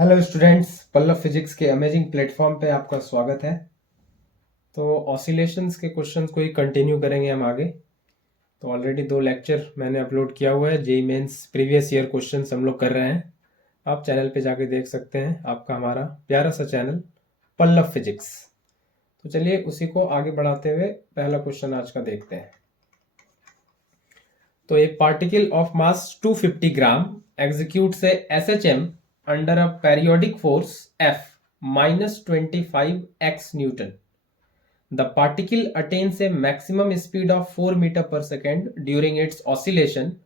Hello students, Pallav physics के amazing platform पे आपका स्वागत है। तो ऑसिलेशंस के क्वेश्चंस को ही कंटिन्यू करेंगे हम आगे। तो ऑलरेडी 2 लेक्चर मैंने अपलोड किया हुआ है। JEE Mains previous year questions हम लोग कर रहे हैं। आप चैनल पे जाके देख सकते हैं, आपका हमारा प्यारा सा चैनल पल्लव फिजिक्स। तो चलिए उसी को आगे बढ़ाते हुए पहला क्वेश्चन आज का देखते हैं। तो एक particle of mass 250 gram executes A SHM under a periodic force F minus 25x Newton. The particle attains a maximum speed of 4 meter per second during its oscillation.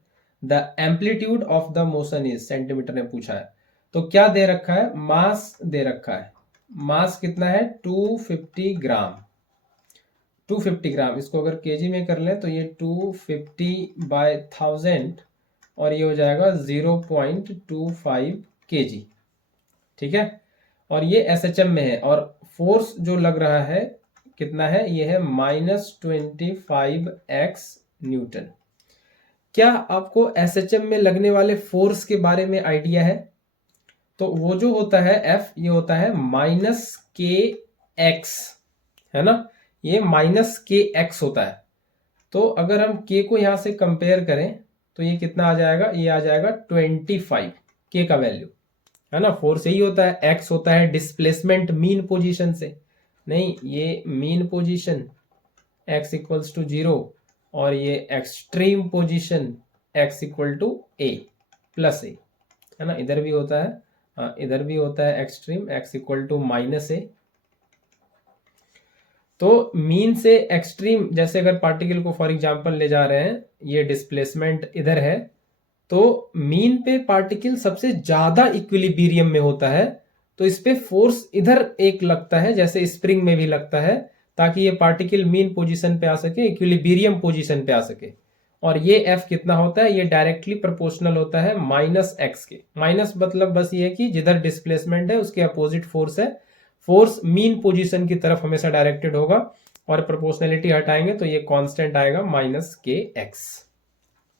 The amplitude of the motion is centimetre में पूछा है। तो क्या दे रखा है? मास दे रखा है। मास कितना है? 250 ग्राम। 250 ग्राम, इसको अगर केजी में कर लें तो ये 250/1000 और ये हो जाएगा 0.25 kg। ठीक है, और ये SHM में है और फोर्स जो लग रहा है कितना है? ये है -25x न्यूटन। क्या आपको SHM में लगने वाले फोर्स के बारे में आइडिया है? तो वो जो होता है F, ये होता है -kx, है ना? ये -kx होता है। तो अगर हम k को यहां से कंपेयर करें तो ये कितना आ जाएगा? ये आ जाएगा 25 k का वैल्यू, है ना? फोर्स यही होता है। x होता है डिस्प्लेसमेंट मीन पोजीशन से, नहीं ये mean position x equals to 0 और ये extreme position x equal to a plus a, है ना? इधर भी होता है, हाँ इधर भी होता है extreme x equal to -a। तो मीन से एक्सट्रीम, जैसे अगर पार्टिकल को फॉर एग्जांपल ले जा रहे हैं, ये डिस्प्लेसमेंट इधर है, तो मीन पे पार्टिकल सबसे ज्यादा इक्विलिब्रियम में होता है। तो इस पे फोर्स इधर एक लगता है, जैसे स्प्रिंग में भी लगता है, ताकि ये पार्टिकल मीन पोजीशन पे आ सके, इक्विलिब्रियम पोजीशन पे आ सके। और ये F कितना होता है? ये डायरेक्टली प्रोपोर्शनल होता है -x के। माइनस मतलब बस ये है कि जिधर डिस्प्लेसमेंट है उसके अपोजिट फोर्स है। फोर्स मीन पोजीशन की तरफ हमेशा डायरेक्टेड होगा और प्रोपोर्शनलिटी हटाएंगे तो ये कांस्टेंट आएगा -kx।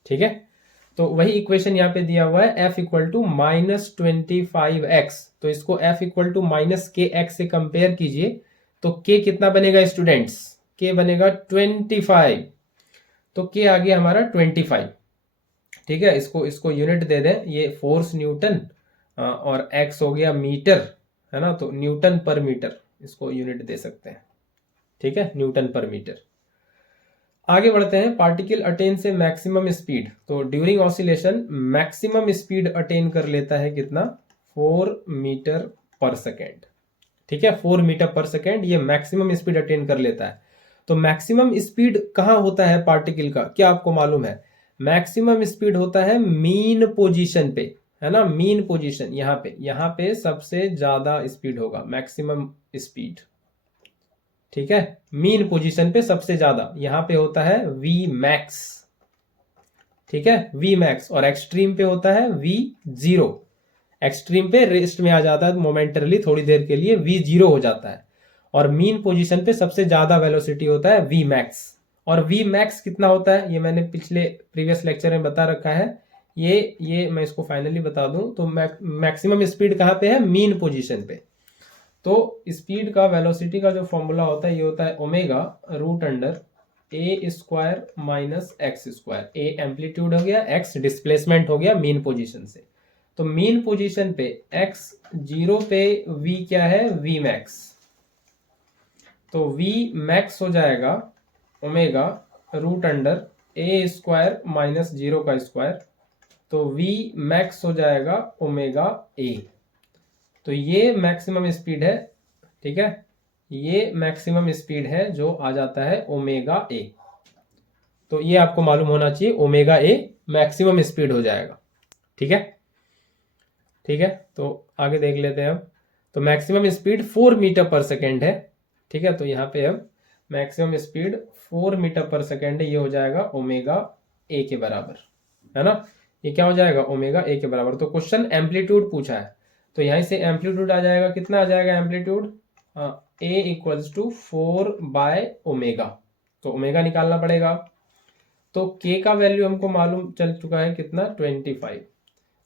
ठीक है, तो वही इक्वेशन यहाँ पे दिया हुआ है, F इक्वल टू -25x। तो इसको F इक्वल टू -kx से कंपेयर कीजिए तो k कितना बनेगा स्टूडेंट्स? k बनेगा 25। तो k आ गया हमारा 25। ठीक है, इसको यूनिट दे दें, ये फोर्स न्यूटन और x हो गया मीटर, है ना? तो न्यूटन पर मीटर इसको यूनिट दे सकते हैं। ठीक है, न्यूटन पर मीटर। आगे बढ़ते हैं। पार्टिकल अटेन से मैक्सिमम स्पीड, तो during oscillation maximum speed attain कर लेता है कितना? 4 मीटर पर सेकेंड। ठीक है, 4 मीटर पर सेकेंड ये मैक्सिमम स्पीड अटेन कर लेता है। तो मैक्सिमम स्पीड कहां होता है पार्टिकल का? क्या आपको मालूम है? मैक्सिमम स्पीड होता है मीन पोजीशन पे, है ना? मीन पोजीशन यहाँ पे सबसे ज्यादा स्पीड होगा, मैक्सिमम स्पीड। ठीक है, मीन पोजीशन पे सबसे ज्यादा यहाँ पे होता है Vmax। ठीक है, Vmax। और एक्सट्रीम पे होता है V0। एक्सट्रीम पे रेस्ट में आ जाता है मोमेंटरली, थोड़ी देर के लिए V0 हो जाता है। और मीन पोजीशन पे सबसे ज्यादा वेलोसिटी होता है Vmax। और Vmax कितना होता है ये मैंने पिछले प्रीवियस लेक्चर में बता रखा है। ये मैं इसको फाइनली बता दूं तो मैक्सिमम स्पीड कहाँ पे है? मीन पोजीशन पे। तो स्पीड का, वेलोसिटी का जो फॉर्मूला होता है ये होता है ω√a² - x²। a एम्पलीट्यूड हो गया, x डिस्प्लेसमेंट हो गया मीन पोजीशन से। तो मीन पोजीशन पे x0 पे v क्या है? Vmax। तो Vmax हो जाएगा ω√a² - 0²। तो Vmax हो जाएगा ω/a। तो ये मैक्सिमम स्पीड है। ठीक है, ये मैक्सिमम स्पीड है जो आ जाता है ω/a। तो ये आपको मालूम होना चाहिए, ω/a मैक्सिमम स्पीड हो जाएगा। ठीक है, ठीक है, तो आगे देख लेते हैं अब। तो मैक्सिमम स्पीड 4 मीटर पर सेकेंड है। ठीक है, तो यहाँ पे अब मैक्सिमम स्पीड 4 मीटर पर सेकेंड है, ये हो जाएगा ω/a के बराबर, है ना? ये क्या हो जाएगा? ω/a के बराबर। तो क्वेश्चन एम्पलीट्यूड पूछा है, तो यहीं से एम्पलीट्यूड आ जाएगा। कितना आ जाएगा एम्पलीट्यूड? a equals to 4/ω। तो ओमेगा निकालना पड़ेगा। तो k का वैल्यू हमको मालूम चल चुका है कितना? 25।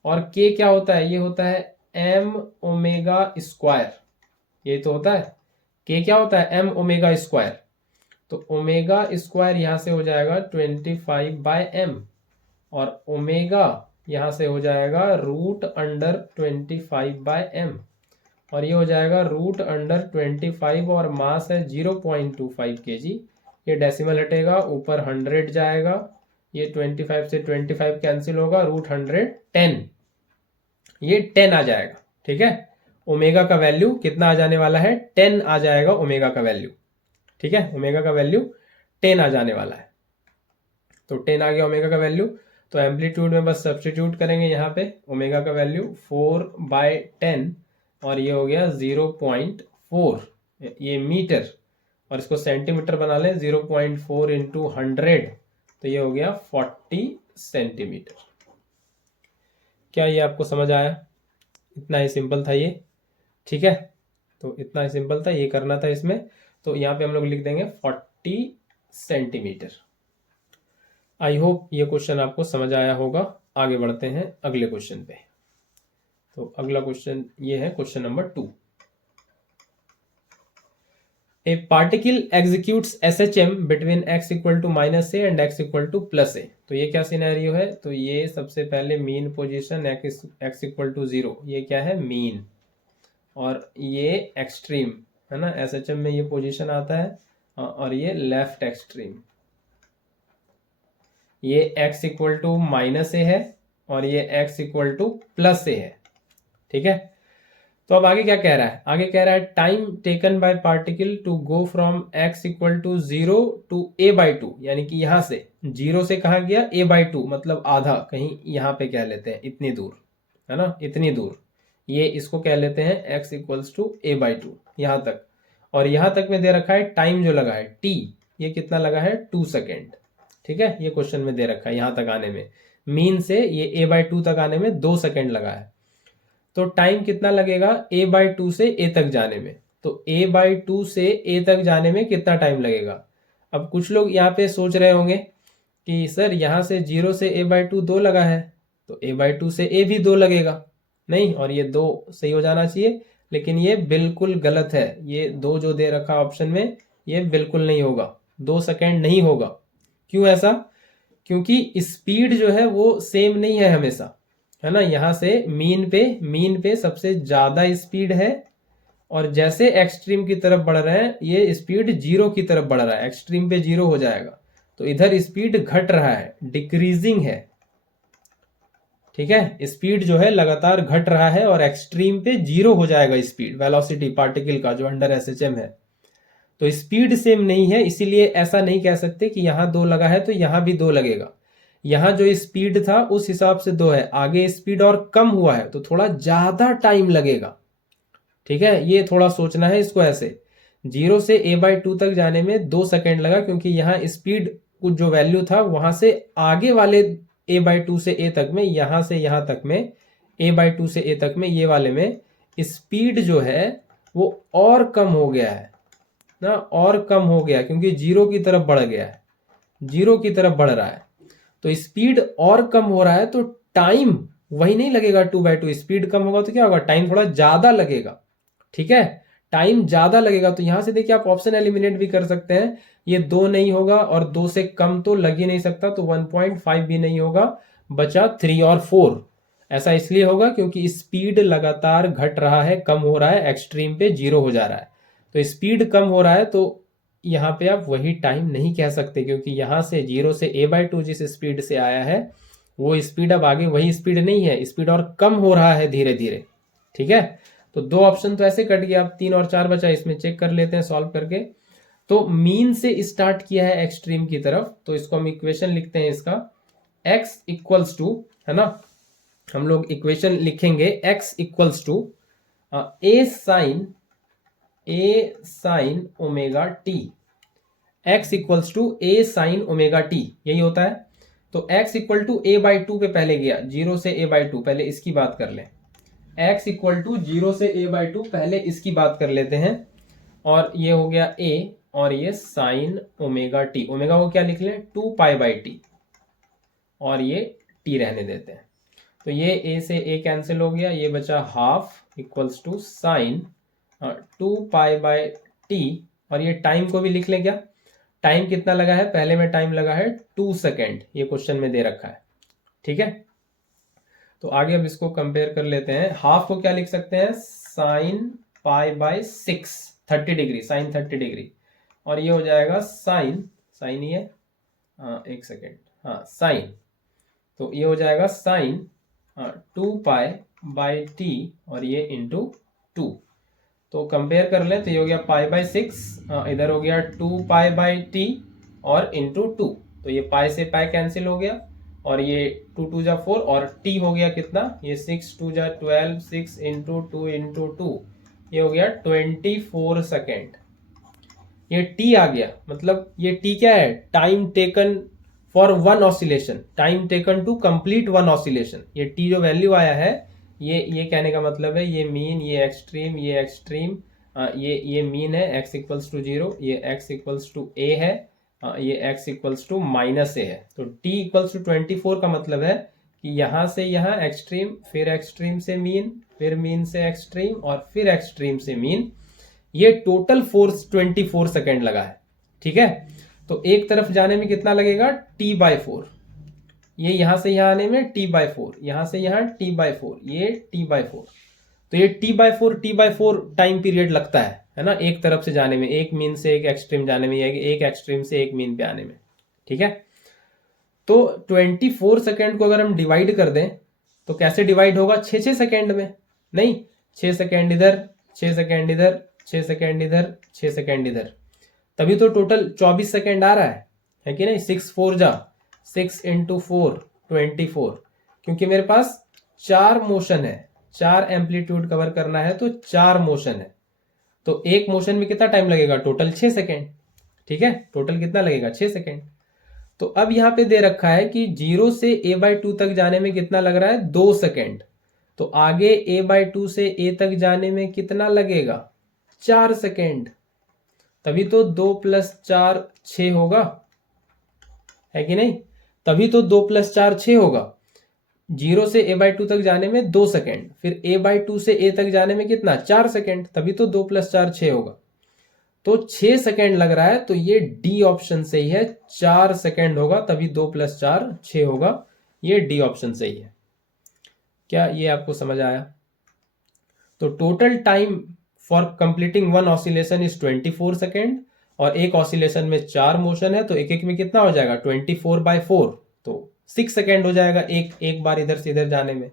और k क्या होता है? ये होता है एम ओमेगा स्क्वायर, ये तो होता है, के क्या होता है, एम ओमेगा स्क्वायर, तो ओमेगा स्क्वायर यहां से हो जाएगा 25/m, और ओमेगा यहां से हो जाएगा √25/m, और ये हो जाएगा √25, और मास है 0.25 kg। ये डेसिमल हटेगा, ऊपर 100 जाएगा, ये 25 से 25 कैंसिल होगा, √110, ये 10 आ जाएगा। ठीक है, ओमेगा का वैल्यू कितना आ जाने वाला है, 10 आ जाएगा ओमेगा का वैल्यू। ठीक है, ओमेगा का वैल्यू 10 आ जाने वाला है, तो 10 आ गया ओमेगा का वैल्यू। तो एम्पलीट्यूड में बस सब्स्टिट्यूट करेंगे यहाँ पे, ओमेगा का वैल्यू 4/10, और ये हो गया 0.4, ये मीटर, और इसको सेंटीमीटर बना लें, 0.4 इंटू 100, तो ये हो गया 40 सेंटीमीटर। क्या ये आपको समझ आया? इतना ही सिंपल था ये। ठीक है, तो इतना ही सिंपल था, ये करना था इसमें। तो यहाँ पे हम लोग लिख देंगे 40 सेंटीमीटर। आई होप ये क्वेश्चन आपको समझ आया होगा। आगे बढ़ते हैं अगले क्वेश्चन पे। तो अगला क्वेश्चन ये है question number 2। A particle executes SHM between x equal to -a and x equal to +a। तो ये क्या सिनेरियो है, तो ये सबसे पहले mean position x equal to 0, ये क्या है, मीन, और ये एक्सट्रीम है ना, SHM में ये पोजीशन आता है, और ये लेफ्ट एक्सट्रीम, ये x इक्वल टू -a है, और ये x इक्वल टू +a है। ठीक है, तो अब आगे क्या कह रहा है, आगे कह रहा है time taken by particle to go from x equal to 0 to a/2, यानी कि यहां से 0 से कहा गया a/2, मतलब आधा, कहीं यहां पे कह लेते हैं इतनी दूर, है ना, इतनी दूर, ये इसको कह लेते हैं x इक्वल्स टू a/2, यहां तक। और यहां तक में दे रखा है टाइम जो लगा है t, ये कितना लगा है, 2 सेकेंड। ठीक है, ये क्वेश्चन में दे रखा है, यहां तक आने में, मीन से ये a/2 तक आने में 2 सेकेंड लगा है। तो टाइम कितना लगेगा a/2 से a तक जाने में, तो a/2 से a तक जाने में कितना टाइम लगेगा। अब कुछ लोग यहाँ पे सोच रहे होंगे कि सर यहाँ से 0 से a/2 2 लगा है, तो a/2 से a भी 2 लगेगा, नहीं, और ये 2 सही हो जाना चाहिए, लेकिन ये बिल्कुल गलत है। ये 2 जो दे रखा ऑप्शन में, ये बिल्कुल नहीं होगा, 2 सेकेंड नहीं होगा। क्यों ऐसा, क्योंकि स्पीड जो है वो सेम नहीं है हमेशा, है ना। यहां से मीन पे सबसे ज्यादा स्पीड है, और जैसे एक्सट्रीम की तरफ बढ़ रहे हैं ये स्पीड 0 की तरफ बढ़ रहा है, एक्सट्रीम पे 0 हो जाएगा, तो इधर स्पीड घट रहा है, डिक्रीजिंग है। ठीक है, स्पीड जो है लगातार घट रहा है, और एक्सट्रीम पे 0 हो जाएगा स्पीड, वेलोसिटी पार्टिकल का जो अंडर SHM है। तो स्पीड सेम नहीं है, इसीलिए ऐसा नहीं कह सकते कि यहां 2 लगा है तो यहां भी 2 लगेगा। यहां जो स्पीड था उस हिसाब से 2 है, आगे स्पीड और कम हुआ है तो थोड़ा ज्यादा टाइम लगेगा। ठीक है, ये थोड़ा सोचना है इसको ऐसे, 0 से a/2 तक जाने में 2 सेकेंड लगा, क्योंकि यहाँ स्पीड कुछ जो वैल्यू था वहां से आगे वाले a/2 से a तक में, यहां से यहां तक में a/2 से a तक में, ये वाले में स्पीड जो है वो और कम हो गया है ना, और कम हो गया, क्योंकि 0 की तरफ बढ़ गया है, 0 की तरफ बढ़ रहा है, तो स्पीड और कम हो रहा है, तो टाइम वही नहीं लगेगा 2/2, स्पीड कम होगा तो क्या होगा, टाइम थोड़ा ज्यादा लगेगा। ठीक है, टाइम ज्यादा लगेगा, तो यहां से देखिए आप ऑप्शन एलिमिनेट भी कर सकते हैं, ये 2 नहीं होगा, और 2 से कम तो लग ही नहीं सकता, तो 1.5 भी नहीं होगा, बचा 3 और 4। ऐसा इसलिए होगा क्योंकि स्पीड लगातार घट रहा है, कम हो रहा है, एक्सट्रीम पे 0 हो जा रहा है, तो स्पीड कम हो रहा है, तो यहाँ पे आप वही टाइम नहीं कह सकते, क्योंकि यहां से 0 से a/2 जिस स्पीड से आया है वो स्पीड अब आगे वही स्पीड नहीं है, स्पीड और कम हो रहा है धीरे धीरे। ठीक है, तो 2 ऑप्शन तो ऐसे कट गया, अब 3 और 4 बचा, इसमें चेक कर लेते हैं सॉल्व करके। तो मीन से स्टार्ट किया है एक्सट्रीम की तरफ, तो इसको हम इक्वेशन लिखते हैं इसका, x इक्वल्स टू, है ना, हम लोग इक्वेशन लिखेंगे x equals to a sine omega t, x equals to a sine omega t, यही होता है। तो x इक्वल टू a/2 पे पहले गया, 0 से a/2, पहले इसकी बात कर लें, x इक्वल टू 0 से a/2, पहले इसकी बात कर लेते हैं, और ये हो गया a, और ये साइन ओमेगा टी, ओमेगा को क्या लिख लें, 2π/t, और ये t रहने देते हैं। तो ये a से a कैंसिल हो गया, ये बचा half equals to sign 2π/t। और ये टाइम को भी लिख लें क्या? टाइम कितना लगा है? पहले में टाइम लगा है 2 सेकेंड, ये क्वेश्चन में दे रखा है। ठीक है, तो आगे अब इसको कंपेयर कर लेते हैं। हाफ को क्या लिख सकते हैं? Sine π/6, 30 degree, sine 30 degree. और ये हो जाएगा साइन, साइन ही है, एक सेकेंड, हाँ साइन, तो ये हो जाएगा साइन 2π/t और ये इंटू 2। तो कंपेयर कर लें तो ये हो गया π/6, इधर हो गया 2π/t और इंटू 2। तो ये पाई से पाई कैंसिल हो गया और ये 2 2 जा 4 और t हो गया कितना? ये 6 2 जा 12, 6 इंटू 2 इंटू 2, ये हो गया 24 सेकेंड। ये t आ गया, मतलब ये t क्या है? Time taken for one oscillation, time taken to complete one oscillation. ये t जो वैल्यू आया है, ये कहने का मतलब है ये मीन, ये एक्सट्रीम, ये एक्सट्रीम, ये मीन है x इक्वल्स टू 0, ये x इक्वल्स टू a है, ये x इक्वल्स टू -a है। तो t इक्वल्स टू 24 का मतलब है कि यहां से यहां एक्सट्रीम, फिर एक्सट्रीम से मीन, फिर मीन से एक्सट्रीम और फिर एक्सट्रीम से मीन, ये टोटल फोर्स 24 सेकेंड लगा है। ठीक है, तो एक तरफ जाने में कितना लगेगा? t/4। ये यहां से यहां आने में t/4, यहां से यहां t/4, ये t/4। तो ये t/4 टाइम पीरियड लगता है ना, एक तरफ से जाने में, एक मीन से एक एक्सट्रीम जाने में, या एक एक्सट्रीम से एक मीन पे आने में। ठीक है, तो 24 सेकेंड को अगर हम डिवाइड कर दें तो कैसे डिवाइड होगा? 6 सेकेंड में नहीं, 6 सेकेंड इधर, 6 सेकेंड इधर, 6 सेकेंड इधर, 6 सेकेंड इधर, तभी तो टोटल 24 सेकेंड आ रहा है कि नहीं? 6 4 जा 6 इंटू 4 24, क्योंकि मेरे पास 4 मोशन है, 4 एम्पलीट्यूड कवर करना है, तो 4 मोशन है। तो एक मोशन में कितना टाइम लगेगा? Total 6 second. ठीक है, टोटल कितना लगेगा? 6 सेकेंड। तो अब यहां पे दे रखा है कि 0 से a/2 तक जाने में कितना लग रहा है? 2 सेकेंड। तो आगे a/2 से a तक जाने में कितना लगेगा? 4 सेकेंड। तभी तो 2 + 4 6 होगा, है कि नहीं? तभी तो 2 + 4 6 होगा। 0 से a/2 तक जाने में 2 सेकेंड, फिर a/2 से a तक जाने में कितना? 4 सेकेंड, तभी तो 2 + 4 6 होगा। तो 6 सेकेंड लग रहा है, तो ये डी ऑप्शन सही है, 4 सेकेंड होगा, तभी 2 + 4 6 होगा। ये डी ऑप्शन सही है। क्या ये आपको समझ आया? तो total time for completing one oscillation is 24 second, और एक ऑसिलेशन में 4 मोशन है, तो एक एक में कितना हो जाएगा? 24/4, तो 6 सेकेंड हो जाएगा एक बार इधर से इधर जाने में।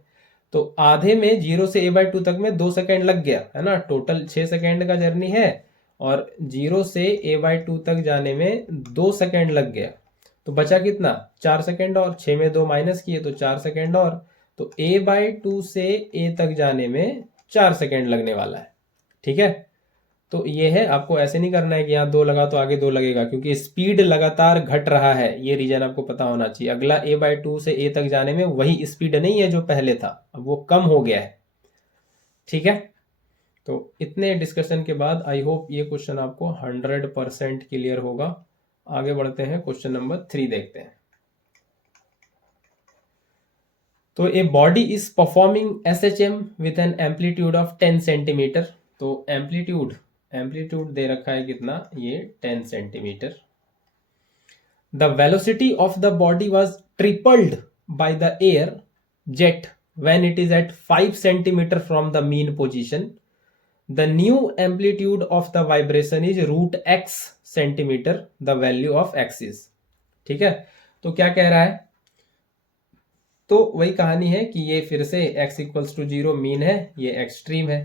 तो आधे में 0 से a/2 तक में 2 सेकेंड लग गया है ना, टोटल 6 सेकेंड का जर्नी है, और 0 से a/2 तक जाने में 2 सेकेंड लग गया, तो बचा कितना? 4 सेकेंड, और 6 में 2 माइनस किए तो 4 सेकेंड और, तो a/2 से a तक जाने में 4 सेकेंड लगने वाला है। ठीक है, तो ये है, आपको ऐसे नहीं करना है कि यहाँ 2 लगा तो आगे 2 लगेगा, क्योंकि स्पीड लगातार घट रहा है, ये रीजन आपको पता होना चाहिए। अगला a/2 से a तक जाने में वही स्पीड नहीं है जो पहले था, अब वो कम हो गया है। ठीक है, तो इतने डिस्कशन के बाद आई होप ये क्वेश्चन आपको 100% क्लियर होगा। आगे बढ़ते हैं, क्वेश्चन नंबर 3 देखते हैं। तो a body is performing SHM with an amplitude of 10 centimetre. तो एम्पलीट्यूड दे रखा है कितना? ये 10 centimetre. The velocity of the body was tripled by the air jet when it is at 5 centimeter from the mean position. The new amplitude of the vibration is √x centimeter. The value of x is. ठीक है, तो क्या कह रहा है? तो वही कहानी है कि ये फिर से x इक्वल्स टू 0 मीन है, ये एक्सट्रीम है,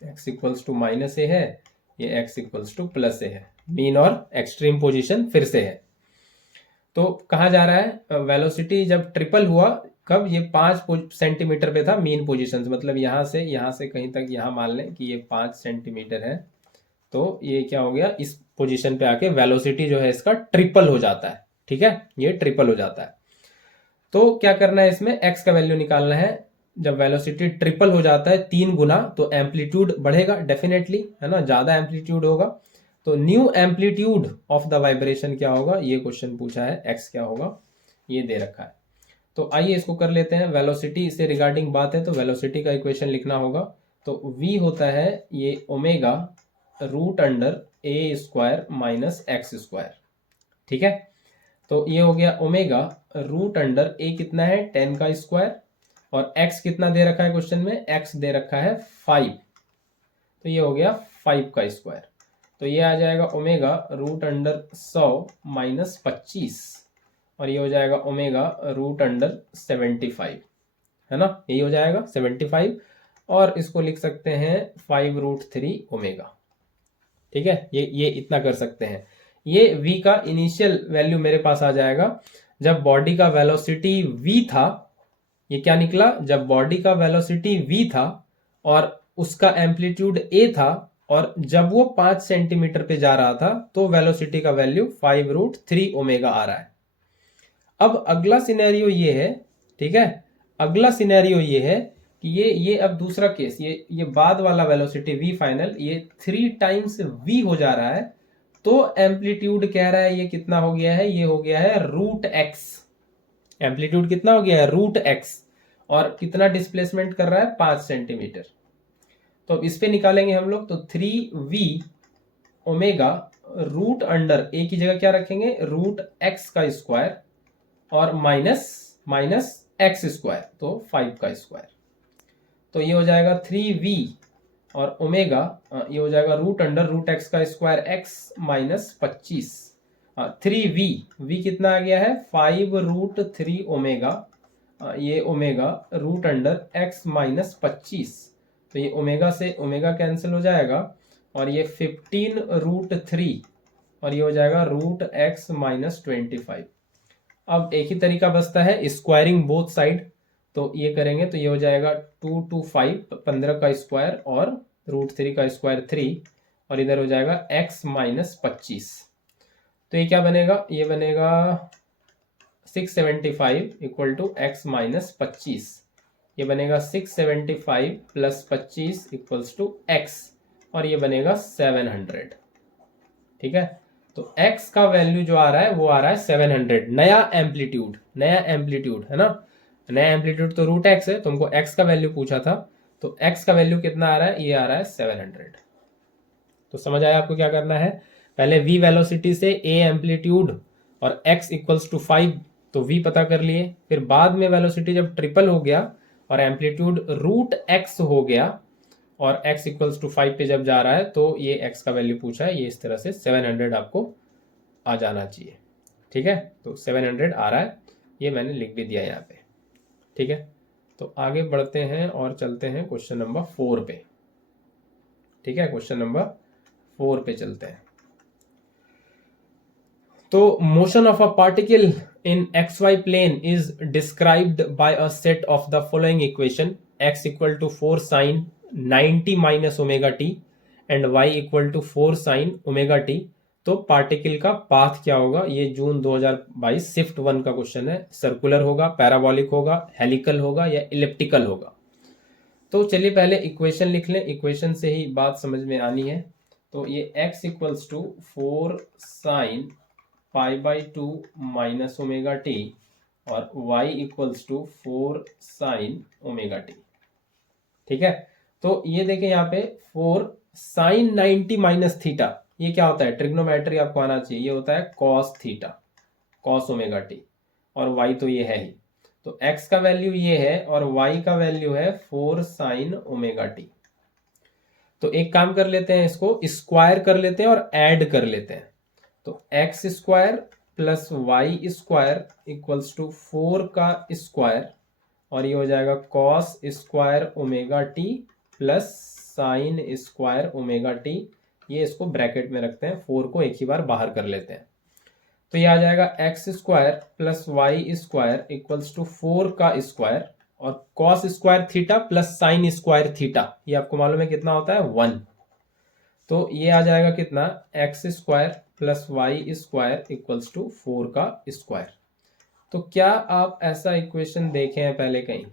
x इक्वल्स टू -a है, ये x इक्वल्स टू +a है। मीन और एक्सट्रीम पोजीशन फिर से है। तो कहा जा रहा है वेलोसिटी जब ट्रिपल हुआ, कब? ये 5 सेंटीमीटर पे था मीन पोजीशन, मतलब यहां से कहीं तक, यहां मान लें कि ये 5 सेंटीमीटर है, तो ये क्या हो गया? इस पोजीशन पे आके वेलोसिटी जो है इसका ट्रिपल हो जाता है। ठीक है, ये ट्रिपल हो जाता है। तो क्या करना है इसमें? x का वैल्यू निकालना है। जब वेलोसिटी ट्रिपल हो जाता है 3 गुना, तो एम्पलीट्यूड बढ़ेगा डेफिनेटली, है ना, ज्यादा एम्पलीट्यूड होगा। तो new amplitude of the vibration क्या होगा? ये क्वेश्चन पूछा है, x क्या होगा, ये दे रखा है। तो आइए इसको कर लेते हैं। वेलोसिटी से रिगार्डिंग बात है तो वेलोसिटी का इक्वेशन लिखना होगा। तो v होता है ये ओमेगा रूट अंडर ए स्क्वायर माइनस एक्स स्क्वायर। ठीक है, तो ये हो गया ओमेगा रूट अंडर ए कितना है 10 का स्क्वायर, और x कितना दे रखा है क्वेश्चन में, x दे रखा है 5, तो ये हो गया 5 का स्क्वायर। तो ये आ जाएगा ओमेगा रूट अंडर 100 माइनस 25, और ये हो जाएगा ओमेगा रूट अंडर 75, है ना, यही हो जाएगा 75, और इसको लिख सकते हैं 5√3 ओमेगा। ठीक है, ये इतना कर सकते हैं। ये v का इनिशियल वैल्यू मेरे पास आ जाएगा जब बॉडी का वेलोसिटी v था। ये क्या निकला, जब बॉडी का वेलोसिटी v था और उसका एम्पलीट्यूड a था, और जब वो 5 सेंटीमीटर पे जा रहा था तो वेलोसिटी का वैल्यू 5√3 ओमेगा आ रहा है। अब अगला सिनेरियो ये है, ठीक है, अगला सिनेरियो ये है कि ये अब दूसरा केस, ये बाद वाला वेलोसिटी v फाइनल ये 3 टाइम्स v हो जा रहा है, तो एम्पलीट्यूड कह रहा है ये कितना हो गया है, ये हो गया है √x। एम्पलीट्यूड कितना हो गया है √x, और कितना डिस्प्लेसमेंट कर रहा है 5 सेंटीमीटर। तो अब इस पे निकालेंगे हम लोग, तो 3v ओमेगा रूट अंडर ए की जगह क्या रखेंगे √x का स्क्वायर, और माइनस एक्स स्क्वायर, तो 5 का स्क्वायर। तो ये हो जाएगा 3v और ओमेगा, ये हो जाएगा रूट अंडर √x का square x minus 25, 3v, v कितना आ गया है 5√3 ओमेगा, ये omega root under x minus 25, तो ये ओमेगा से ओमेगा कैंसिल हो जाएगा, और ये 15√3, और ये हो जाएगा √x माइनस 25। अब एक ही तरीका बचता है स्क्वायरिंग बोथ साइड, तो ये करेंगे तो ये हो जाएगा 2 to 5, 15 का स्क्वायर और √3 का स्क्वायर 3, और इधर हो जाएगा x माइनस 25। तो ये क्या बनेगा, ये बनेगा 675 इक्वल टू x माइनस 25। ये बनेगा 675 प्लस 25 इक्वल्स टू x, और ये बनेगा 700। ठीक है, तो x का वैल्यू जो आ रहा है वो आ रहा है 700। नया एम्पलीट्यूड है ना, नया एम्पलीट्यूड तो √x है, तुमको x का वैल्यू पूछा था, तो x का वैल्यू कितना आ रहा है, ये आ रहा है 700। तो समझ आया आपको क्या करना है, पहले v वेलोसिटी से a एम्पलीट्यूड और x इक्वल्स टू 5, तो v पता कर लिए, फिर बाद में वेलोसिटी जब ट्रिपल हो गया और एम्पलीट्यूड √x हो गया और x इक्वल्स टू 5 पे जब जा रहा है तो ये x का वैल्यू पूछा है, ये इस तरह से 700 आपको आ जाना चाहिए। ठीक है, तो 700 आ रहा है, ये मैंने लिख भी दिया यहाँ पे। ठीक है, तो आगे बढ़ते हैं और चलते हैं क्वेश्चन नंबर 4 पे। ठीक है, क्वेश्चन नंबर 4 पे चलते हैं। तो motion of a particle in XY plane is described by a set of the following equation, x equal to 4 sine 90 minus omega t and y equal to 4 sine omega t. तो particle का path क्या होगा, ये जून 2022 shift 1 का question है। Circular होगा, parabolic होगा, helical होगा या इलिप्टिकल होगा। तो चलिए पहले इक्वेशन लिख लें, इक्वेशन से ही बात समझ में आनी है। तो ये x equals to 4 sine π/2 minus omega t और y equals to 4 sine omega t. ठीक है, तो ये देखें यहाँ पे 4 साइन 90 माइनस थीटा, ये क्या होता है, ट्रिग्नोमेट्री आपको आना चाहिए, ये होता है cos theta, cos omega t, और y तो ये है ही। तो x का वैल्यू ये है और y का वैल्यू है 4 साइन ओमेगा टी। तो एक काम कर लेते हैं, इसको स्क्वायर कर लेते हैं और ऐड कर लेते हैं। तो x square plus y square equals to 4 का स्क्वायर, और ये हो जाएगा cos square omega t plus sine square omega t. ये इसको ब्रैकेट में रखते हैं, 4 को एक ही बार बाहर कर लेते हैं। तो ये आ जाएगा x square plus y square equals to 4 का स्क्वायर, और cos square theta plus sine square theta, ये आपको मालूम है कितना होता है 1। तो ये आ जाएगा कितना, x square plus y square equals to 4 का स्क्वायर। तो क्या आप ऐसा इक्वेशन देखे हैं पहले कहीं,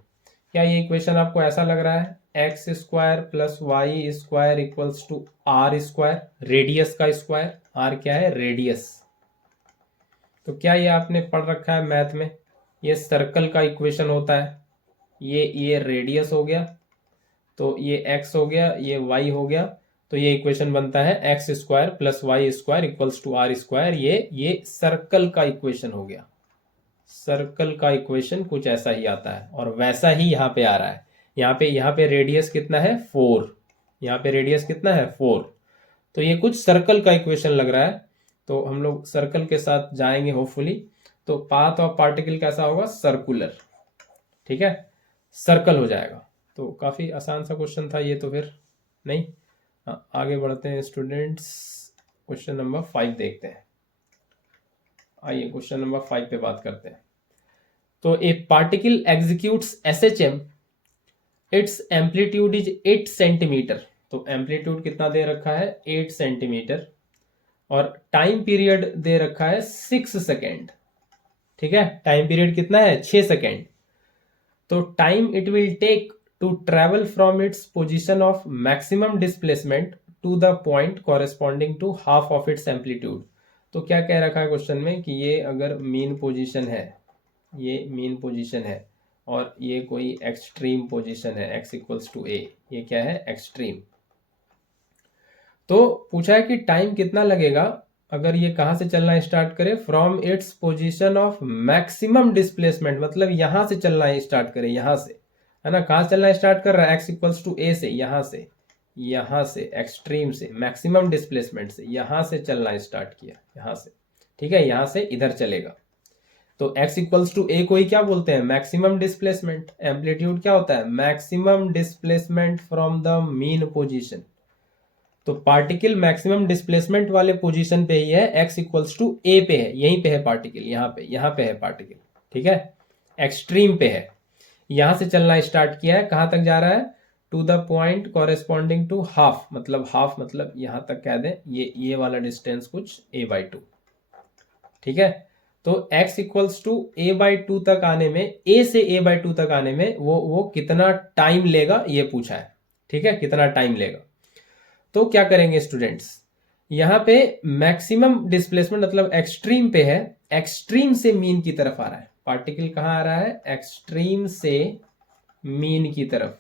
क्या ये इक्वेशन आपको ऐसा लग रहा है, x square plus y square equals to r square, radius का स्क्वायर, आर क्या है रेडियस। तो क्या ये आपने पढ़ रखा है मैथ में, ये सर्कल का इक्वेशन होता है, ये रेडियस हो गया, तो ये x हो गया, ये y हो गया, तो ये इक्वेशन बनता है x square plus y square equals to r square. ये सर्कल का इक्वेशन हो गया। सर्कल का इक्वेशन कुछ ऐसा ही आता है, और वैसा ही यहाँ पे आ रहा है। यहाँ पे रेडियस कितना है 4, यहाँ पे रेडियस कितना है 4, तो ये कुछ सर्कल का इक्वेशन लग रहा है। तो हम लोग सर्कल के साथ जाएंगे होपफुली। तो पाथ ऑफ पार्टिकल कैसा होगा, सर्कुलर, ठीक है, सर्कल हो जाएगा। तो काफी आसान सा क्वेश्चन था ये तो, फिर नहीं। आगे बढ़ते हैं स्टूडेंट्स, क्वेश्चन नंबर 5 देखते हैं। आइए क्वेश्चन नंबर 5 पे बात करते हैं। तो ए particle executes SHM, it's amplitude is 8 centimetre. तो एम्पलीट्यूड कितना दे रखा है 8 सेंटीमीटर, और टाइम पीरियड दे रखा है 6 सेकेंड, ठीक है, टाइम पीरियड कितना है 6 सेकेंड। तो time it will take to travel from its position of maximum displacement to the point corresponding to half of its amplitude. तो क्या कह रखा है क्वेश्चन में कि ये अगर मीन पोजीशन है, ये मीन पोजीशन है, और ये कोई एक्सट्रीम पोजीशन है x इक्वल्स टू a, ये क्या है एक्सट्रीम। तो पूछा है कि टाइम कितना लगेगा अगर ये कहां से चलना स्टार्ट करे, from its position of maximum displacement, मतलब यहां से चलना स्टार्ट करे, यहां से, है ना, कहां चलना स्टार्ट कर रहा है x इक्वल्स टू a से, यहां से एक्सट्रीम से, मैक्सिमम डिस्प्लेसमेंट से, यहां से चलना स्टार्ट किया, यहां से, ठीक है, यहां से इधर चलेगा। तो x इक्वल्स टू a को ही क्या बोलते हैं, मैक्सिमम डिस्प्लेसमेंट। एम्पलीट्यूड क्या होता है, maximum displacement from the mean position. तो पार्टिकल मैक्सिमम डिस्प्लेसमेंट वाले पोजीशन पे ही है, x इक्वल्स टू a पे है, यहीं पे है पार्टिकल, यहाँ पे है पार्टिकल, ठीक है, एक्सट्रीम पे है। यहां से चलना स्टार्ट किया है, कहां तक जा रहा है, to the point corresponding to half, half मतलब यहां तक कह दें, ये वाला डिस्टेंस कुछ a/2, ठीक है। तो x इक्वल्स टू a/2 तक आने में, a से a/2 तक आने में वो कितना टाइम लेगा ये पूछा है, ठीक है, कितना टाइम लेगा। तो क्या करेंगे स्टूडेंट्स, यहां पे मैक्सिमम डिस्प्लेसमेंट मतलब एक्सट्रीम पे है, एक्सट्रीम से मीन की तरफ आ रहा है पार्टिकल, कहां आ रहा है, एक्सट्रीम से मीन की तरफ।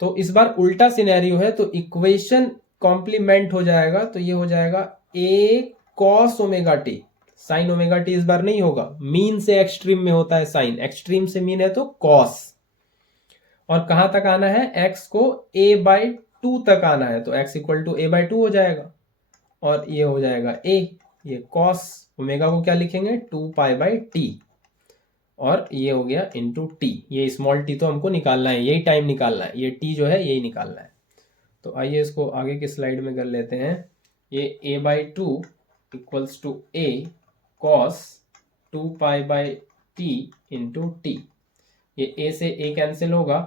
तो इस बार उल्टा सिनेरियो है, तो इक्वेशन कॉम्प्लीमेंट हो जाएगा, तो ये हो जाएगा a cos omega T, sign omega T इस बार नहीं होगा, मीन से एक्सट्रीम में होता है साइन, एक्सट्रीम से मीन है तो कॉस, और कहां तक आना है, x को a/2 तक आना है, तो x इक्वल टू a/2 हो जाएगा, और ये हो जाएगा a, ये कॉस ओमेगा को क्या लिखेंगे 2π/t, और ये हो गया इंटू टी, ये स्मॉल टी तो हमको निकालना है, यही टाइम निकालना है, ये टी जो है यही निकालना है। तो आइए इसको आगे की स्लाइड में कर लेते हैं। ये a/2 equals to a cos 2π/t into t, ये a से a कैंसिल होगा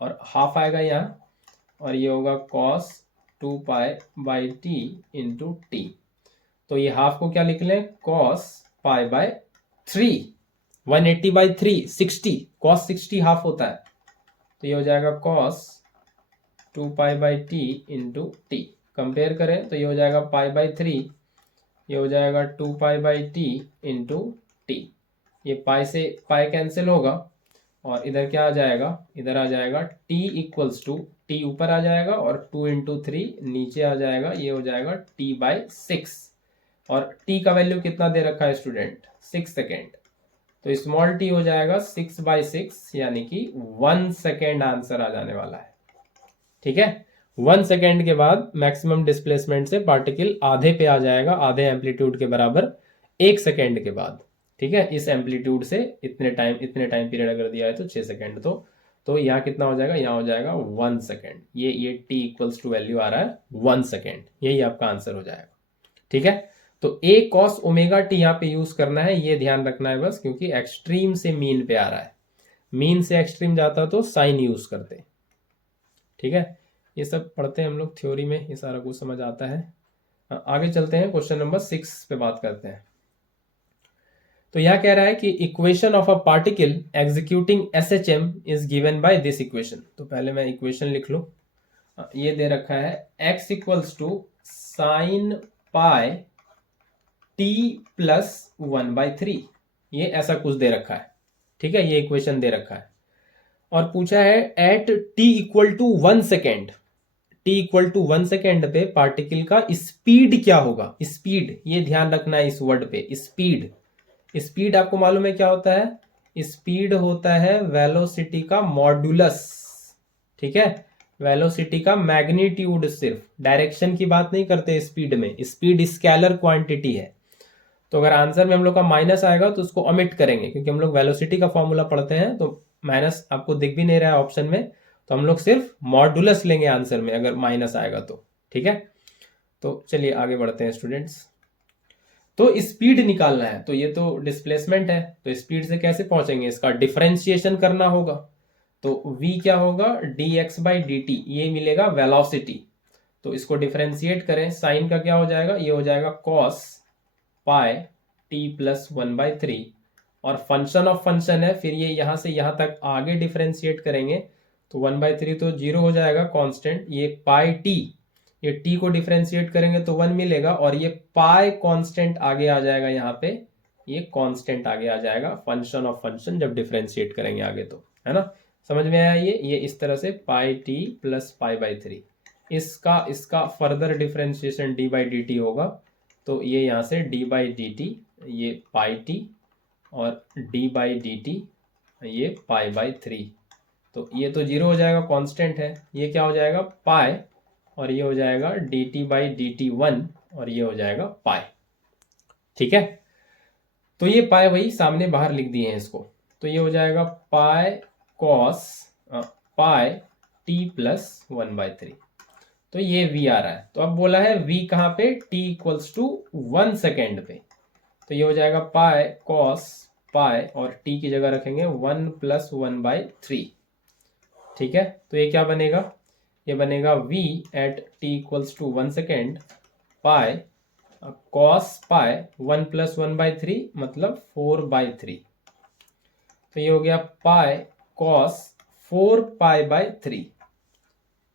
और हाफ आएगा यहाँ, और ये होगा cos 2π/t इंटू टी। तो ये हाफ को क्या लिख लें, cos π/3, 180/3 60, cos 60 हाफ होता है, तो ये हो जाएगा cos 2π/t into T. Compare करें तो ये हो जाएगा π/3, ये हो जाएगा 2π/t इंटू टी, ये पाई से पाई कैंसिल होगा, और इधर क्या आ जाएगा, इधर आ जाएगा t इक्वल्स टू, टी ऊपर आ जाएगा और 2 इंटू 3 नीचे आ जाएगा, ये हो जाएगा t/6, और t का वैल्यू कितना दे रखा है स्टूडेंट 6 सेकेंड, तो स्मॉल t हो जाएगा 6/6, यानी कि 1 सेकेंड आंसर आ जाने वाला है, ठीक है। 1 सेकेंड के बाद मैक्सिमम डिस्प्लेसमेंट से पार्टिकल आधे पे आ जाएगा, आधे एम्पलीट्यूड के बराबर 1 सेकेंड के बाद, ठीक है। इस एम्पलीट्यूड से इतने टाइम पीरियड अगर दिया है तो 6 सेकेंड, तो यहाँ कितना हो जाएगा, यहाँ हो जाएगा 1 सेकेंड, ये t इक्वल्स टू वैल्यू आ रहा है 1 सेकेंड, यही आपका आंसर हो जाएगा, ठीक है। तो a cos ओमेगा टी यहाँ पे यूज करना है, ये ध्यान रखना है बस, क्योंकि एक्सट्रीम से मीन पे आ रहा है, मीन से एक्सट्रीम जाता तो साइन यूज करते, ठीक है। ये सब पढ़ते हैं हम लोग थ्योरी में, ये सारा कुछ समझ आता है। आगे चलते हैं, क्वेश्चन नंबर 6 पे बात करते हैं। तो यह कह रहा है कि equation of a particle executing SHM is given by this equation. तो पहले मैं इक्वेशन लिख लूं, ये दे रखा है x equals to sine pi t plus 1/3, ये ऐसा कुछ दे रखा है, ठीक है, ये इक्वेशन दे रखा है। और पूछा है at t equal to 1 second, t equal to 1 second पे पार्टिकल का स्पीड क्या होगा। स्पीड, ये ध्यान रखना है इस वर्ड पे, स्पीड। स्पीड आपको मालूम है क्या होता है, स्पीड होता है वेलोसिटी का मॉड्यूलस, ठीक है, वेलोसिटी का मैग्नीट्यूड। सिर्फ डायरेक्शन की बात नहीं करते स्पीड में, स्पीड स्केलर क्वांटिटी है। तो अगर आंसर में हम लोग का माइनस आएगा तो उसको ओमिट करेंगे, क्योंकि हम लोग वेलोसिटी का फॉर्मूला पढ़ते हैं, तो माइनस आपको दिख भी नहीं रहा है ऑप्शन में, तो हम लोग सिर्फ मॉड्यूलस लेंगे आंसर में अगर माइनस आएगा तो, ठीक है। तो चलिए आगे बढ़ते हैं स्टूडेंट्स। तो स्पीड निकालना है, तो ये तो डिस्प्लेसमेंट है, तो स्पीड से कैसे पहुंचेंगे, इसका डिफरेंशिएशन करना होगा। तो v क्या होगा, dx बाई डी टी, ये मिलेगा वेलोसिटी। तो इसको डिफरेंशिएट करें, साइन का क्या हो जाएगा, ये हो जाएगा कॉस पाई टी प्लस 1/3, और फंक्शन ऑफ फंक्शन है, फिर ये यहां से यहां तक आगे डिफरेंशिएट करेंगे तो 1/3 तो जीरो हो जाएगा कांस्टेंट, ये पाई टी, ये टी को डिफरेंशिएट करेंगे तो 1 मिलेगा, और ये पाई कांस्टेंट आगे आ जाएगा, यहाँ पे ये कांस्टेंट आगे आ जाएगा, फंक्शन ऑफ फंक्शन जब डिफरेंशिएट करेंगे आगे तो, है ना, समझ में आया। ये इस तरह से पाई टी प्लस पाई/3, इसका further differentiation D by D T होगा, तो ये यहाँ से डी बाई डी टी, ये पाई टी, और डी बाई डी टी, ये पाई/3, तो ये तो जीरो हो जाएगा, कांस्टेंट है, ये क्या हो जाएगा पाई, और ये हो जाएगा D T by D T 1, और ये हो जाएगा पाई, ठीक है। तो ये पाई वही सामने बाहर लिख दिए हैं इसको, तो ये हो जाएगा पाई कॉस पाई टी प्लस 1/3, तो ये v आ रहा है। तो अब बोला है v कहाँ पे, t इक्वल्स टू 1 सेकेंड पे, तो ये हो जाएगा पाई कॉस पाई, और t की जगह रखेंगे 1 + 1/3, ठीक है। तो ये क्या बनेगा, ये बनेगा v at t equals to 1 second pi cos pi 1 + 1/3 मतलब 4/3, तो ये हो गया पाई कॉस 4π/3,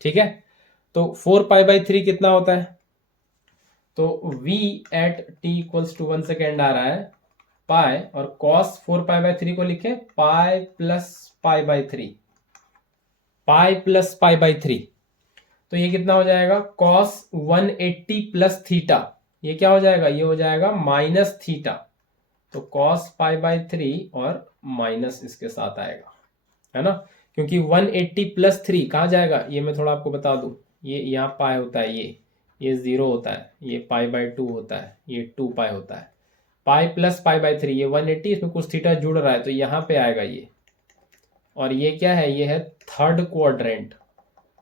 ठीक है। तो 4π/3 कितना होता है, तो v at t equals to 1 second आ रहा है पाई, और cos 4π/3 को लिखे पाई प्लस पाई/3, पाई प्लस पाई/3, तो ये कितना हो जाएगा cos 180 प्लस थीटा, ये क्या हो जाएगा, ये हो जाएगा माइनस थीटा, तो cos पाई/3 और माइनस इसके साथ आएगा, है ना, क्योंकि 180 प्लस 3 कहाँ जाएगा, ये मैं थोड़ा आपको बता दूं, ये यहाँ पाई होता है, ये 0 होता है, ये पाई/2 होता है, ये 2 पाई होता है, पाई प्लस पाई/3, ये 180, इसमें कुछ थीटा जुड़ रहा है तो यहाँ पे आएगा ये, और ये क्या है, ये है थर्ड क्वाड्रेंट,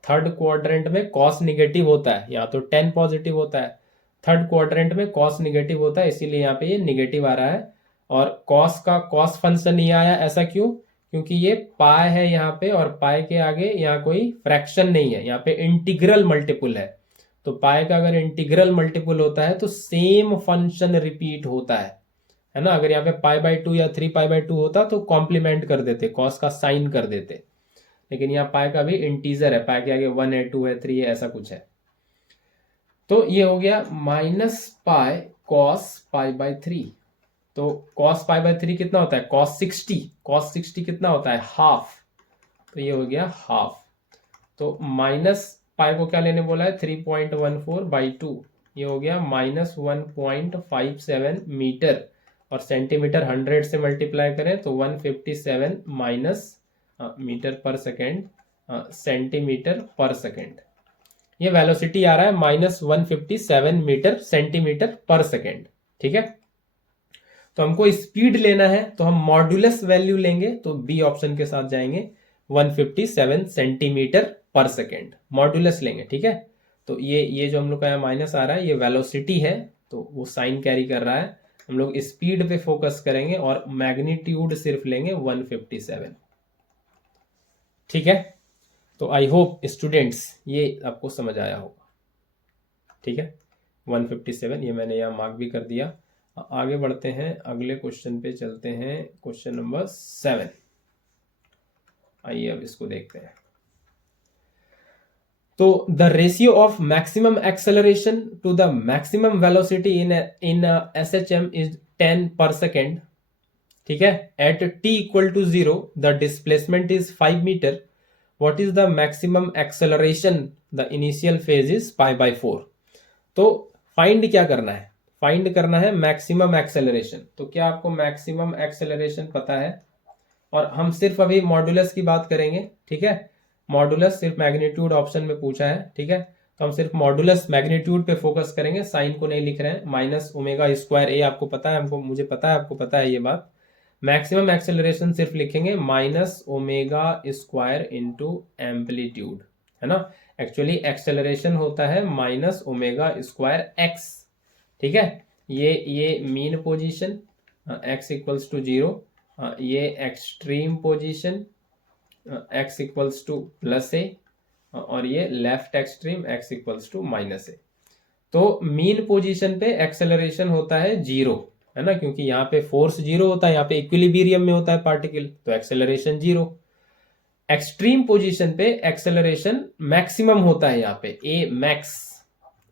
थर्ड क्वाड्रेंट में कॉस निगेटिव होता है, यहाँ तो 10 पॉजिटिव होता है, थर्ड क्वाड्रेंट में कॉस निगेटिव होता है, इसीलिए यहाँ पे ये निगेटिव आ रहा है, और कॉस का कॉस फंक्शन नहीं आया, ऐसा क्यों, क्योंकि ये पाई है यहाँ पे, और पाई के आगे यहाँ कोई फ्रैक्शन नहीं है, यहाँ पे इंटीग्रल मल्टीपल है, तो पाई का अगर इंटीग्रल मल्टीपल होता है तो सेम फंक्शन रिपीट होता है ना। अगर यहाँ पे पाई/2 या 3π/2 होता तो कॉम्प्लीमेंट कर देते, कॉस का साइन कर देते, लेकिन यहाँ पाई का भी इंटीजर है, पाई के आगे 1 है 2 है 3 है, ऐसा कुछ है। तो ये हो गया माइनस पाई कॉस पाई/3, तो cos पाई/3 कितना होता है, cos 60 कितना होता है, हाफ, तो ये हो गया हाफ। तो माइनस पाई को क्या लेने बोला है, 3.14/2, ये हो गया -1.57 मीटर, और सेंटीमीटर 100 से मल्टीप्लाई करें तो 157 माइनस मीटर पर सेकेंड सेंटीमीटर पर सेकेंड, ये वेलोसिटी आ रहा है -157 मीटर सेंटीमीटर पर सेकेंड, ठीक है। तो हमको स्पीड लेना है तो हम मॉड्यूलस वैल्यू लेंगे, तो बी ऑप्शन के साथ जाएंगे, 157 सेंटीमीटर पर सेकेंड मॉड्यूलस लेंगे, ठीक है। तो ये जो हम लोग का माइनस आ रहा है ये वेलोसिटी है, तो वो साइन कैरी कर रहा है, हम लोग स्पीड पे फोकस करेंगे और मैग्नीट्यूड सिर्फ लेंगे 157, ठीक है। तो आई होप स्टूडेंट्स ये आपको समझ आया होगा, ठीक है। 157 ये मैंने यहाँ मार्क भी कर दिया। आगे बढ़ते हैं, अगले क्वेश्चन पे चलते हैं, क्वेश्चन नंबर 7। आइए अब इसको देखते हैं। तो the ratio of maximum acceleration to the maximum velocity in SHM is 10 per second, ठीक है, at t equal to 0 the displacement is 5 metre, what is the maximum acceleration, the initial phase is pi by 4। तो find क्या करना है, find करना है maximum acceleration. तो क्या आपको मैक्सिमम एक्सेलरेशन पता है? और हम सिर्फ अभी मॉडुलस की बात करेंगे, ठीक है, मॉडुलस सिर्फ मैग्नीट्यूड ऑप्शन में पूछा है, ठीक है, तो हम सिर्फ मॉडुलस मैग्नीट्यूड पे फोकस करेंगे, साइन को नहीं लिख रहे हैं। माइनस ओमेगा स्क्वायर ए आपको पता है, हमको मुझे पता है, आपको पता है ये बात। मैक्सिमम एक्सेलरेशन सिर्फ लिखेंगे minus omega square into amplitude, है ना। एक्चुअली एक्सेलरेशन होता है माइनस ओमेगा स्क्वायर एक्स, ठीक है। ये mean position x equals to 0, ये extreme position x equals to plus a, और ये left extreme x equals to minus a. तो मीन पोजीशन पे एक्सेलरेशन होता है 0, है ना, क्योंकि यहाँ पे फोर्स 0 होता है, यहाँ पे इक्विलिब्रियम में होता है पार्टिकल, तो एक्सेलरेशन 0। एक्सट्रीम पोजीशन पे एक्सेलरेशन मैक्सिमम होता है यहाँ पे ए मैक्स,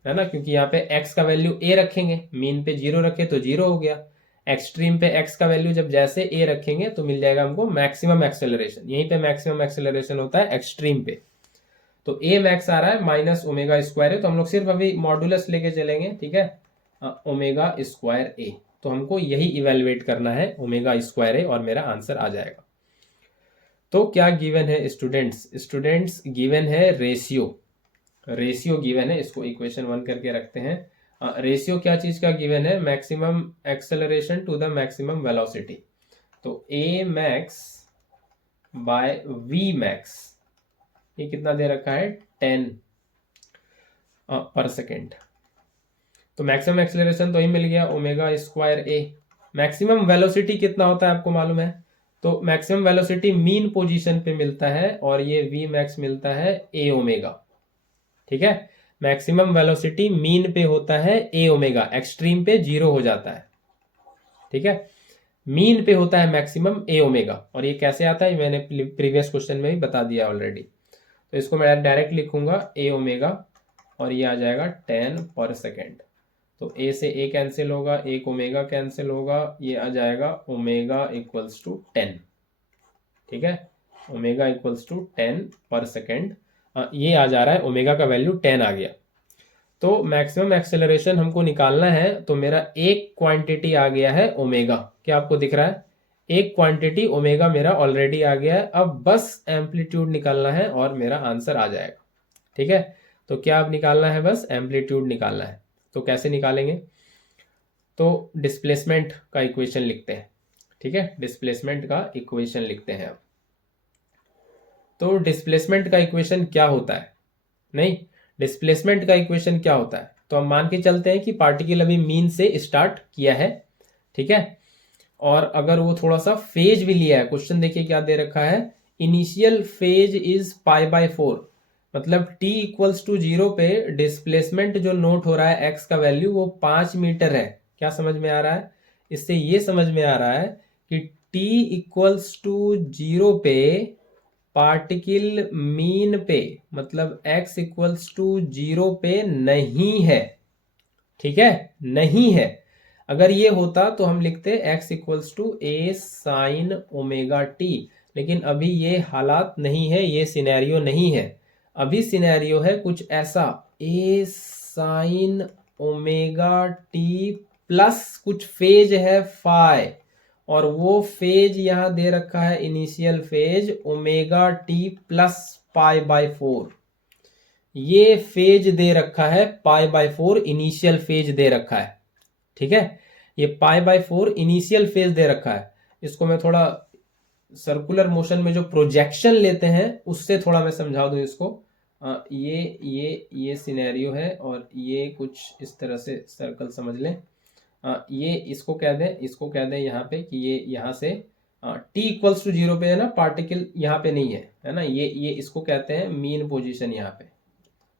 है ना, क्योंकि यहाँ पे एक्स का वैल्यू ए रखेंगे, मीन पे 0 रखे तो 0 हो गया। एक्सट्रीम पे एक्स का वैल्यू जब जैसे ए रखेंगे तो मिल जाएगा हमको मैक्सिमम एक्सेलरेशन, यहीं पे मैक्सिमम एक्सेलरेशन होता है एक्सट्रीम पे। तो ए मैक्स आ रहा है माइनस ओमेगा स्क्वायर है, तो हम लोग सिर्फ अभी मॉडुलस लेके चलेंगे, ठीक है, ओमेगा स्क्वायर ए। तो हमको यही इवेलुएट करना है ओमेगा स्क्वायर ए, और मेरा आंसर आ जाएगा। तो क्या गिवन है स्टूडेंट्स? स्टूडेंट्स गिवन है रेशियो, रेशियो गिवन है, इसको इक्वेशन 1 करके रखते हैं। रेशियो क्या चीज का गिवन है? Maximum acceleration to the maximum velocity. तो a max by v max, ये कितना दे रखा है? 10 पर सेकेंड। तो मैक्सिमम एक्सेलरेशन तो ही मिल गया ओमेगा स्क्वायर ए। मैक्सिमम वेलोसिटी कितना होता है आपको मालूम है? तो मैक्सिमम वेलोसिटी मीन पोजीशन पे मिलता है, और ये वी मैक्स मिलता है ए ओमेगा, ठीक है। मैक्सिमम वेलोसिटी मीन पे होता है ए ओमेगा, एक्सट्रीम पे 0 हो जाता है, ठीक है। मीन पे होता है मैक्सिमम ए ओमेगा, और ये कैसे आता है मैंने प्रीवियस क्वेश्चन में भी बता दिया ऑलरेडी। तो इसको मैं डायरेक्ट लिखूंगा ए ओमेगा, और ये आ जाएगा 10 पर सेकेंड। तो ए से ए कैंसिल होगा, एक ओमेगा कैंसिल होगा, ये आ जाएगा ओमेगा इक्वल्स टू 10, ठीक है, omega equals to 10 per second. ये आ जा रहा है, ओमेगा का वैल्यू 10 आ गया। तो मैक्सिमम एक्सेलरेशन हमको निकालना है, तो मेरा एक क्वांटिटी आ गया है ओमेगा, क्या आपको दिख रहा है? एक क्वांटिटी ओमेगा मेरा ऑलरेडी आ गया है, अब बस एम्पलीट्यूड निकालना है और मेरा आंसर आ जाएगा, ठीक है। तो क्या अब निकालना है? बस एम्पलीट्यूड निकालना है। तो कैसे निकालेंगे? तो डिस्प्लेसमेंट का इक्वेशन लिखते हैं, ठीक है, डिस्प्लेसमेंट का इक्वेशन लिखते हैं अब। तो डिस्प्लेसमेंट का इक्वेशन क्या होता है? नहीं, डिस्प्लेसमेंट का इक्वेशन क्या होता है? तो हम मान के चलते हैं कि पार्टिकल अभी मीन से स्टार्ट किया है, ठीक है, और अगर वो थोड़ा सा फेज भी लिया है, क्वेश्चन देखिए क्या दे रखा है, initial phase is pi by 4, मतलब t इक्वल्स टू 0 पे डिस्प्लेसमेंट जो नोट हो रहा है x का वैल्यू वो 5 मीटर है। क्या समझ में आ रहा है? इससे ये समझ में आ रहा है कि t इक्वल्स टू 0 पे पार्टिकल मीन पे, मतलब x इक्वल्स टू 0 पे नहीं है, ठीक है, नहीं है। अगर ये होता तो हम लिखते x equals to a sine omega t, लेकिन अभी ये हालात नहीं है, ये सिनेरियो नहीं है। अभी सिनेरियो है कुछ ऐसा, ए साइन ओमेगा टी प्लस कुछ फेज है फाई, और वो फेज यहां दे रखा है initial phase omega t plus pi by 4। ये फेज दे रखा है पाई बाय 4, इनिशियल फेज दे रखा है, ठीक है, ये पाई बाय 4 इनिशियल फेज दे रखा है। इसको मैं थोड़ा सर्कुलर मोशन में जो प्रोजेक्शन लेते हैं उससे थोड़ा मैं समझा दूं इसको। ये सिनेरियो है, और ये कुछ इस तरह से सर्कल समझ लें। ये इसको कह दें, इसको कह दें यहाँ पे कि ये यहाँ से t इक्वल्स टू 0 पे है ना, पार्टिकल यहाँ पे नहीं है ना, ये इसको कहते हैं मीन पोजीशन यहाँ पे,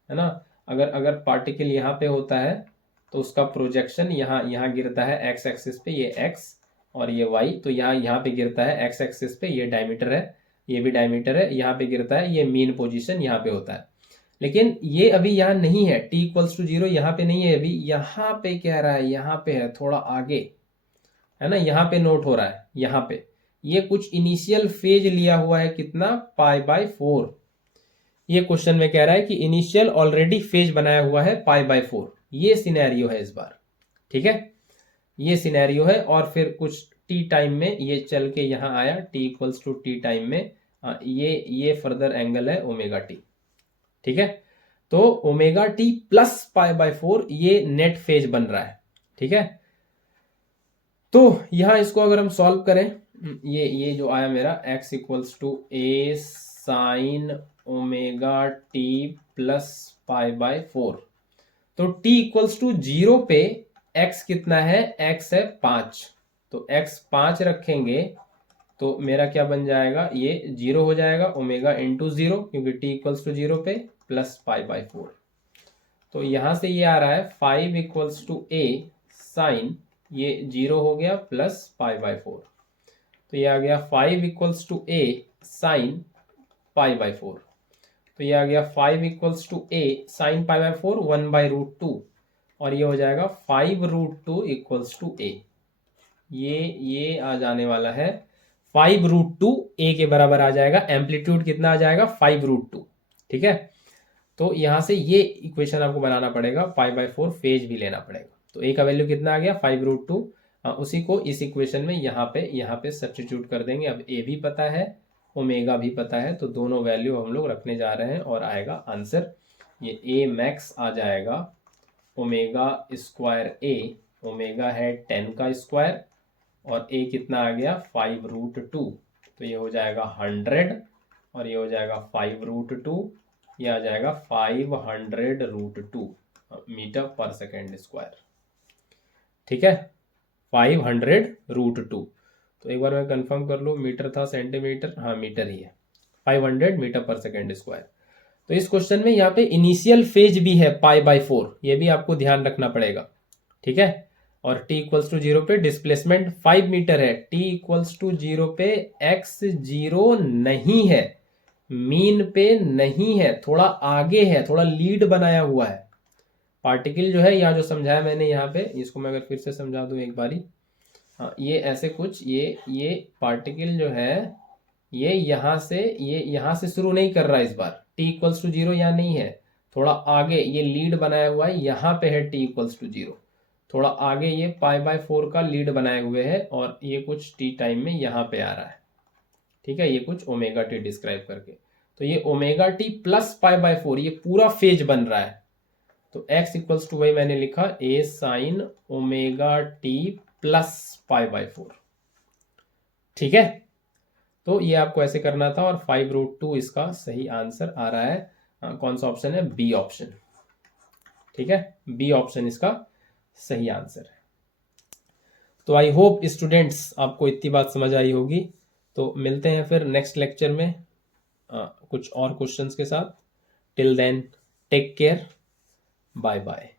है ना। अगर पार्टिकल यहाँ पे होता है तो उसका प्रोजेक्शन यहाँ गिरता है एक्स एक्सिस पे, ये x और ये y, तो यहाँ पे गिरता है एक्स एक्सिस पे, ये डायमीटर है, ये भी डायमीटर है, यहाँ पे गिरता है, ये मीन पोजीशन यहाँ पे होता है। लेकिन ये अभी यहाँ नहीं है, t इक्वल्स टू 0 यहाँ पे नहीं है, अभी यहाँ पे कह रहा है, यहाँ पे है थोड़ा आगे, है ना, यहाँ पे नोट हो रहा है, यहाँ पे ये कुछ इनिशियल फेज लिया हुआ है कितना, π/4। ये क्वेश्चन में कह रहा है कि इनिशियल ऑलरेडी फेज बनाया हुआ है π/4। ये सिनेरियो है इस बार, ठीक है, ये सिनेरियो है। और फिर कुछ टी टाइम में ये चल के यहाँ आया, t equals to t time में ये फर्दर एंगल है ओमेगा टी, ठीक है। तो ओमेगा टी प्लस π/4 ये नेट फेज बन रहा है, ठीक है। तो यहां इसको अगर हम सॉल्व करें, ये जो आया मेरा x equals to a sine omega t plus π/4। तो t इक्वल्स टू 0 पे x कितना है, x है 5, तो x 5 रखेंगे तो मेरा क्या बन जाएगा, ये 0 हो जाएगा, ओमेगा इंटू 0, क्योंकि t इक्वल्स टू 0 पे प्लस π/4। तो यहां से ये आ रहा है 5 इक्वल्स टू a साइन, ये 0 हो गया, प्लस π/4। तो ये आ गया 5 इक्वल्स टू a साइन π/4। तो ये आ गया 5 इक्वल्स टू a साइन π/4 1/√2, और ये हो जाएगा 5√2 इक्वल्स टू a। ये आ जाने वाला है 5√2 a के बराबर आ जाएगा। एम्पलीट्यूड कितना आ जाएगा, 5√2, ठीक है। तो यहां से ये इक्वेशन आपको बनाना पड़ेगा, π/4 फेज भी लेना पड़ेगा। तो a का वैल्यू कितना आ गया, 5√2। उसी को इस इक्वेशन में यहाँ पे सब्स्टिट्यूट कर देंगे। अब a भी पता है, ओमेगा भी पता है, तो दोनों वैल्यू हम लोग रखने जा रहे हैं और आएगा आंसर। ये a मैक्स आ जाएगा ओमेगा स्क्वायर a, ओमेगा है 10 का स्क्वायर, और a कितना आ गया 5√2, तो ये हो जाएगा 100, और ये हो जाएगा 5√2, ये आ जाएगा 500√2 मीटर पर सेकेंड स्क्वायर, ठीक है, 500√2। तो एक बार मैं कंफर्म कर लूँ, मीटर था सेंटीमीटर, हाँ मीटर ही है, 500 मीटर पर सेकेंड स्क्वायर। तो इस क्वेश्चन में यहाँ पे इनिशियल फेज भी है π/4, ये भी आपको ध्यान रखना पड़ेगा, ठीक है। और t इक्वल्स टू 0 पे डिस्प्लेसमेंट 5 मीटर है, t इक्वल्स टू 0 पे x 0 नहीं है, मीन पे नहीं है, थोड़ा आगे है, थोड़ा लीड बनाया हुआ है। पार्टिकल जो है, या जो समझाया मैंने यहाँ पे, इसको मैं अगर फिर से समझा दूं एक बारी, हाँ ये ऐसे कुछ, ये पार्टिकल जो है ये यहाँ से शुरू नहीं कर रहा है इस बार, t इक्वल्स टू 0 यहाँ नहीं है, थोड़ा आगे ये लीड बनाया हुआ है, यहाँ पे है t इक्वल्स टू 0, थोड़ा आगे ये π/4 का लीड बनाए हुए है, और ये कुछ t टाइम में यहाँ पे आ रहा है, ठीक है, ये कुछ ओमेगा टी डिस्क्राइब करके। तो ये ओमेगा टी प्लस π/4 ये पूरा फेज बन रहा है। तो x इक्वल्स टू वही मैंने लिखा, a sine omega t plus π/4, ठीक है। तो ये आपको ऐसे करना था, और 5√2 इसका सही आंसर आ रहा है। कौन सा ऑप्शन है, बी ऑप्शन, ठीक है, बी ऑप्शन इसका सही आंसर है। तो आई होप स्टूडेंट्स आपको इतनी बात समझ आई होगी। तो मिलते हैं फिर नेक्स्ट लेक्चर में कुछ और क्वेश्चंस के साथ। Till then take care, bye bye.